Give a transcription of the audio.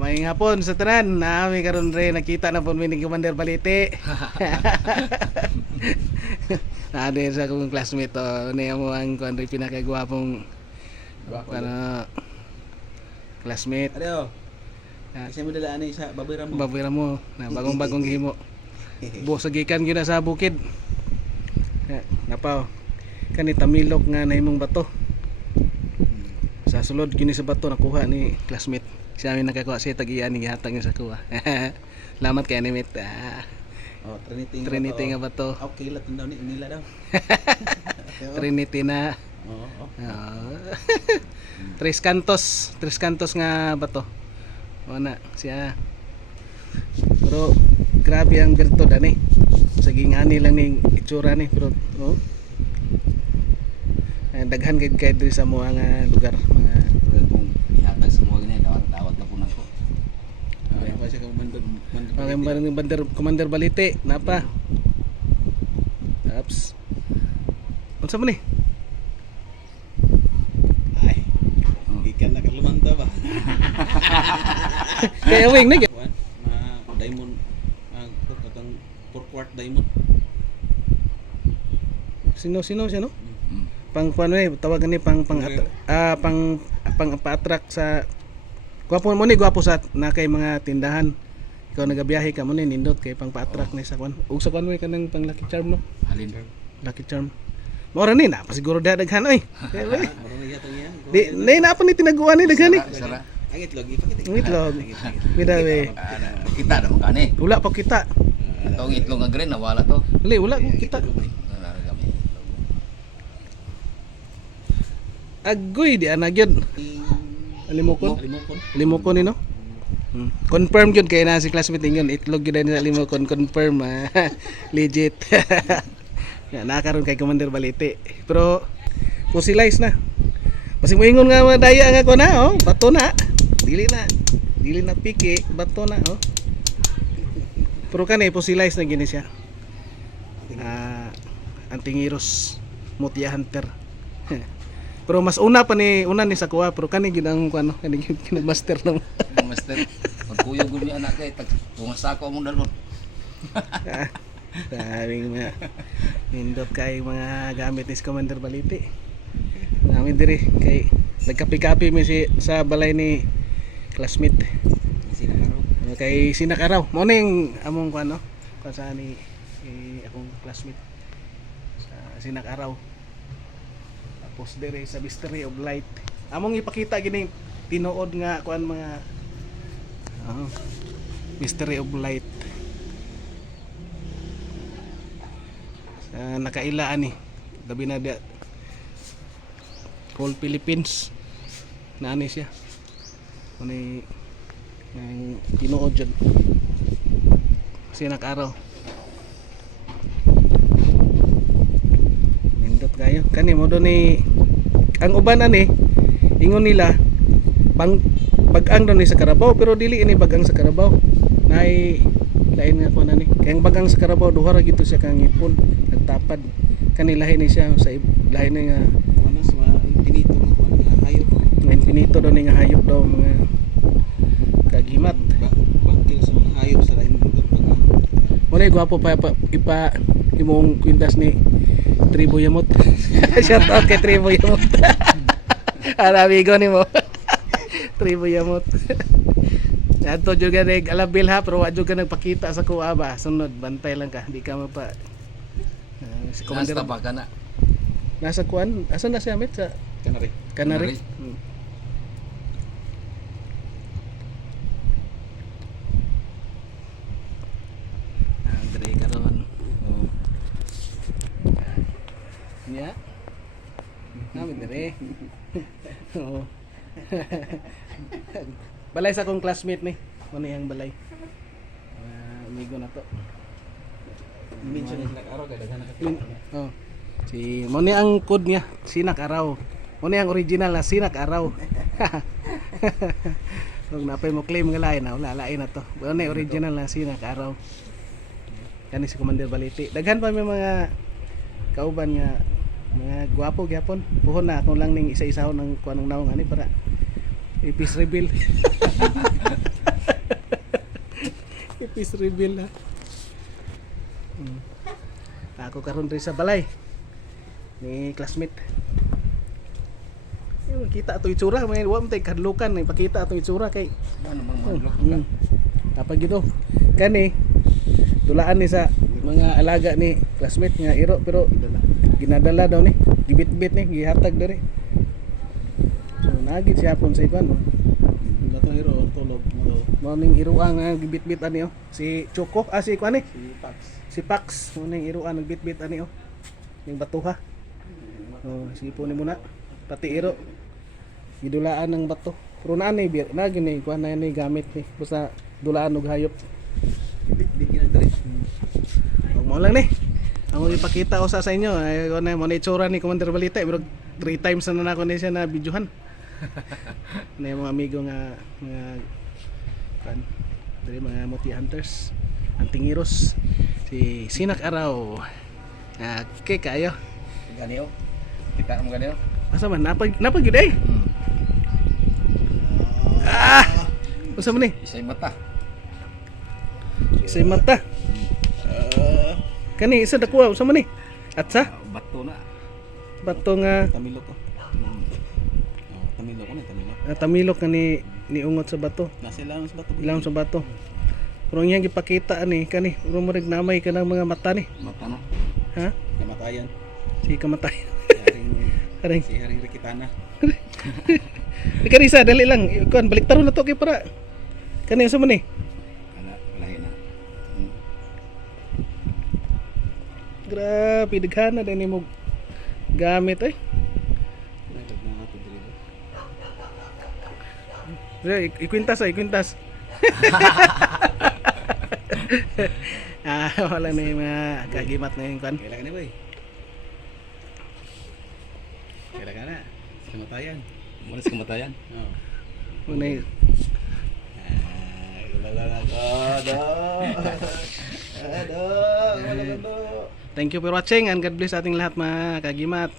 May hapon sa tanan, nami karon re nakita na po mi ni Commander Balite. Ade sa akong classmate to, ni mo ang kuan re pinakagwapong ano classmate. Ano? Kasi mo dalaan sa babira mo. Babira mo na bagong-bagong gihimo. Busagikan gyud na sa bukid. Napaw. Kani tamilok nga nahimong bato. Sa sulod gini sa bato nakuha ni classmate. Siya mi nakakuha siya tag-iyan ni gihatag niya sa kuha. Salamat kay animate. Oh, Trinity nga bato. Okay, latin daw ni nila daw. Trinity na. Oo. Tres Cantos nga bato. Wala siya. Pero grabe ang bertod ani. Saging ani lang ning itsura ni pero oh. Daghan gid diri sa mga lugar mga Kung ihatag sa mga ganyan, dawat na po na ko. Okay, pa siya Commander Balite napa. Ups. Unsa man ni? Ay. Ikan na kalumanta ba? Kaya wing na One, diamond ang katang 4-quart diamond. sino siya no? Mm. Pang kuan eh tawagan ni pang pa-attract sa gwapo mo ni gwapo sa na kay mga tindahan. Ikaw nagabiyahe ka mo ni nindot kay pang pa-attract ni sa kuan. Ug sa kuan way kanang pang Lucky Charm no. Halin. Lucky Charm. Mora ni na pasiguro daghan oy. Marami yata niya. Di na pa ni tinaguan ni daghan ni. Sara. Ang itlog, ipakita. Ang itlog. Bida we. Kita na mo gani. Wala pa kita. Itong itlog nga green nawala to. Wala ko kita. Wala na kami. Agoy di ana gyud. Limokon. Limokon. Limokon ni no. Confirm yun kay na si classmate yun itlog yun na limokon confirm legit. Ya nakaroon kay Commander Balite pero fossilize na masing moingon nga mga daya nga ko na oh bato na dili na piki bato na oh pero kani fossilize na gini siya Antingiros Mutya Hunter. Pero mas una ni sa kuha pero kani gyud ang kuno kani gyud master na Master, magkuyo gud mi anak kay tag tumasako mo dalon. Daming mga nindot kay mga gamit ni Commander Balite. Namin diri kay nagkapi-kapi mi si sa balay ni classmate. Kay Sinakaraw. Mo ning among kuno sa ni akong classmate sa Sinakaraw. Tapos diri sa Mystery of Light. Among ipakita gini tinuod nga kuan mga Mystery of Light. Nakailaan ni gabi na dia Whole Philippines na ani siya kuni ang tinuod dyan Sinakaraw nindot kayo kani mo doon ni ang uban ani ingon nila pang bagang doon ni sa Carabao pero dili ini bagang sa Carabao nay lain nga ko na ni kaya bagang sa Carabao duha ra gito siya kang ipon nagtapad kani lahi ni siya sa lahi ni nga Ano sa mga infinito nga hayop. mga infinito daw ni nga hayop daw mga kagimat Bangkil sa mga hayop sa lain lugar pa nga. muna gwapo pa ipa imong kwintas ni Tribo Yamot. Shout out kay Tribo Yamot. Amigo ni mo. Tribo Yamot. Ato juga nag alabil ha pero wa juga nagpakita sa kuha ba. Sunod bantay lang ka. Di ka mapa si Commander Commander pa kana. nasa kuan. Asan na si Amit sa Kanari. Canary? Canary. Dre karon. Oh. Ya. Namin dire. Oo. Balay sa akong classmate ni. Ano yung balay? Amigo na to. Minsan nag-araw kay daghan na Oh. Si mo ni ang code niya, Sinakaraw. Mo ni ang original na Sinakaraw. Kung napay mo claim nga lain na, wala lain na to. Mo ni original na Sinakaraw. Kani si Commander Balite. Daghan pa may mga kauban nga mga gwapo gyapon. Puhon na ako lang ning isa-isaw ng kuanong naong ani para i-peace reveal. Peace reveal ha. Ako karon rin sa balay ni classmate. Makita ato itsura, may wa man tay kadlukan, ipakita ato itsura kay Ano bang manlok ka? kapag gito kani tulaan ni sa mga alaga ni classmate nga iro pero ginadala daw ni gibit-bit ni gihatag diri. So nagit siya pon sa ikwan. Latong hero tulog mo daw. Morning iruang nga gibit-bit ani oh. Si Choco si ikwan ni. Si Pax. Si Pax morning iruang nagbit-bit ani oh. Yung batuha. Oh, sipo ni muna. Pati iro. Gidulaan ng bato. Pero na ni na gini kuan na ni gamit ni basta dulaan og hayop. Bigyan na diri. Huwag mo lang ni. Ang ipakita ko sa inyo ay kung mo na itsura ni Commander Balita pero 3 times na nako ni siya na videohan. Na yung mga amigo nga mga kan diri mga multi hunters antingiros si Sinak Araw. Kay kayo. Ganyo. Kita mo ganyo. Asa man napag gyud ay. Unsa man ni? Isay mata. Isay mata. Kani isa dakuha unsa man ni? Atsa Bato na. bato nga Tamilok ko. Tamilok ko na tamilok. tamilok nga ni ungot sa bato. Nasa ilang sa bato. Ilang sa bato. Pero iyang gipakita ani kani uro mo rig namay kanang mga mata ni. Mata na. Ha? Kamatayan. Si kamatay. Haring Haring. si Haring Rikitana. Karisa dali lang. Kuan balik taron na to kay para. Kani unsa man ni? Kana lahi na. Grabe daghana din mo gamit ay. Nagdag na nga to diri. Ikwintas ay ikwintas. Wala na yung mga kagimat na yung kwan. Kailangan na ba eh? Kailangan na. Kamatayan. Muna sa kamatayan. Oo. Una yung thank you for watching and God bless ating lahat mga kagimat.